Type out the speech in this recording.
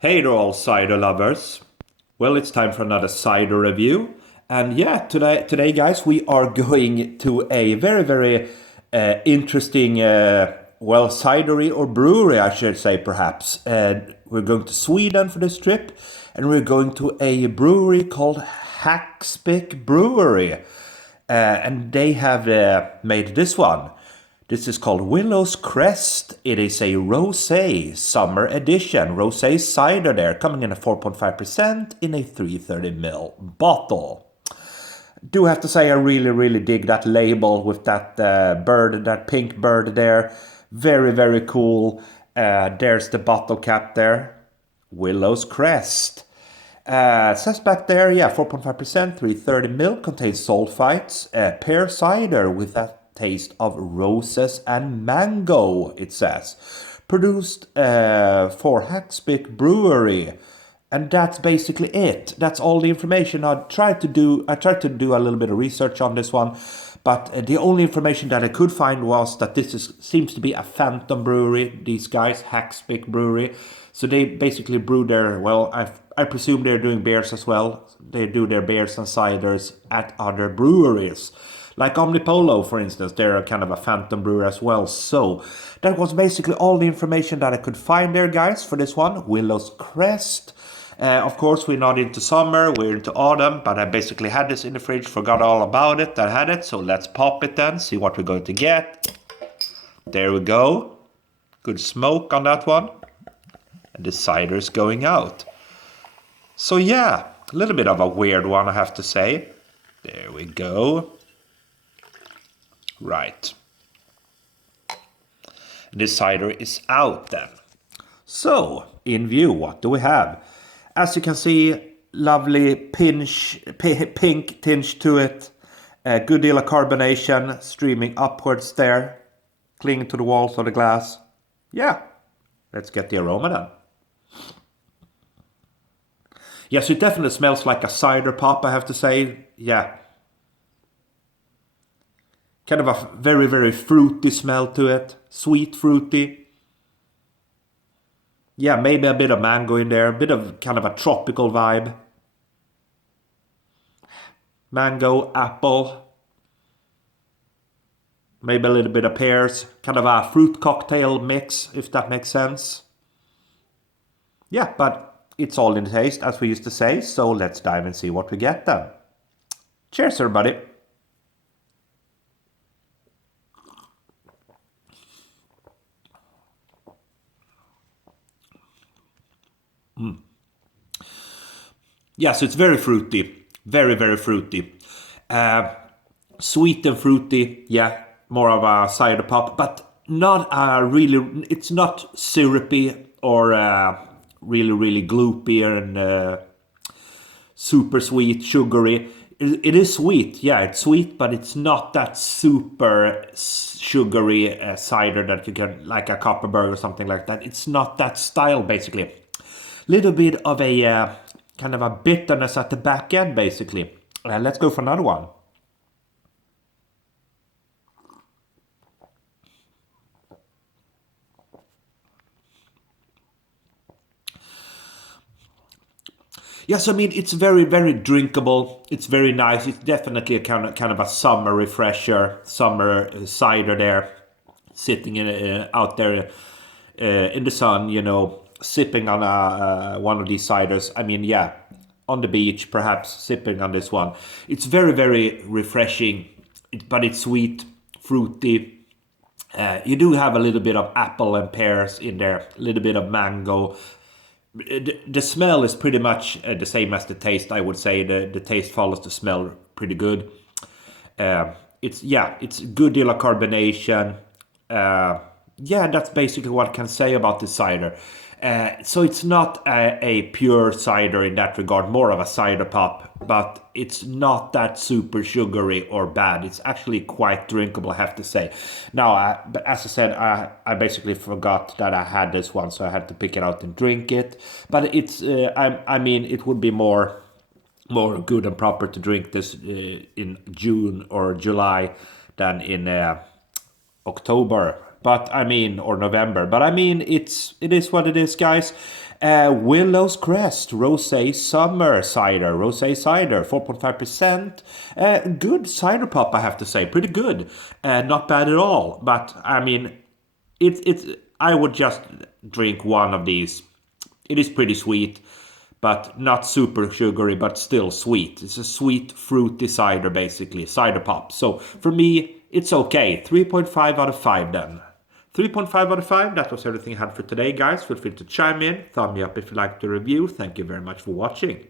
Hey there, all cider lovers. Well, it's time for another cider review. And yeah, today, guys, we are going to a very interesting, cidery or brewery, I should say, perhaps. We're going to Sweden for this trip, and we're going to a brewery called Hakspick Brewery. And they have made this one. This is called Willow's Crest. It is a rosé summer edition. Rosé cider there, coming in at 4.5% in a 330 ml bottle. Do have to say I really dig that label with that bird, that pink bird there. Very cool. There's the bottle cap there. Willow's Crest. It says back there, 4.5%, 330 ml, contains sulfites, pear cider with a taste of roses and mango, it says. Produced for Hakspick Brewery. And that's basically it. That's all the information I tried to do. I tried to do a little bit of research on this one, but the only information that I could find was that seems to be a phantom brewery. These guys, Hakspick Brewery. So they basically brew their, I presume they're doing beers as well. They do their beers and ciders at other breweries. Like Omnipolo, for instance, they're kind of a phantom brewer as well. So that was basically all the information that I could find there, guys, for this one. Willow's Crest. Of course, we're not into summer, we're into autumn, but I basically had this in the fridge, forgot all about it, I had it. So let's pop it then, see what we're going to get. There we go. Good smoke on that one. And the cider's going out. So yeah, a little bit of a weird one, I have to say. There we go. Right. The cider is out then. So, in view, what do we have? As you can see, lovely pink tinge to it. A good deal of carbonation streaming upwards there. Clinging to the walls of the glass. Yeah, let's get the aroma then. Yes, it definitely smells like a cider pop, I have to say. Yeah. Kind of a very fruity smell to it. Sweet, fruity. Yeah, maybe a bit of mango in there. A bit of kind of a tropical vibe. Mango, apple. Maybe a little bit of pears. Kind of a fruit cocktail mix, if that makes sense. Yeah, but it's all in the taste, as we used to say. So let's dive and see what we get then. Cheers, everybody. Yeah, so it's very fruity. Very fruity. Sweet and fruity. Yeah, more of a cider pop. But not really... It's not syrupy or really gloopy and super sweet, sugary. It is sweet. Yeah, it's sweet, but it's not that super sugary cider that you get like a Copperberg or something like that. It's not that style, basically. Little bit of a kind of a bitterness at the back end, basically. Let's go for another one. Yes, I mean, it's very drinkable. It's very nice. It's definitely a kind of a summer refresher, summer cider there, sitting out there in the sun, sipping on one of these ciders. I mean, yeah, on the beach, perhaps sipping on this one. It's very refreshing, but it's sweet, fruity. You do have a little bit of apple and pears in there, a little bit of mango. The smell is pretty much the same as the taste, I would say. The taste follows the smell pretty good. It's a good deal of carbonation. That's basically what I can say about this cider. So it's not a pure cider in that regard, more of a cider pop, but it's not that super sugary or bad. It's actually quite drinkable, I have to say. Now, but as I said, I basically forgot that I had this one, so I had to pick it out and drink it. But it's, I mean, it would be more good and proper to drink this in June or July than in October, but I mean, or November, but I mean, it is what it is, guys. Willow's Crest Rosé Summer Cider, Rosé Cider, 4.5%. Good cider pop, I have to say, pretty good. Not bad at all. But I mean, it's. I would just drink one of these. It is pretty sweet, but not super sugary, but still sweet. It's a sweet, fruity cider, basically, cider pop. So for me, it's okay. 3.5 out of 5 then. 3.5 out of 5, that was everything I had for today, guys. Feel free to chime in, thumb me up if you liked the review. Thank you very much for watching.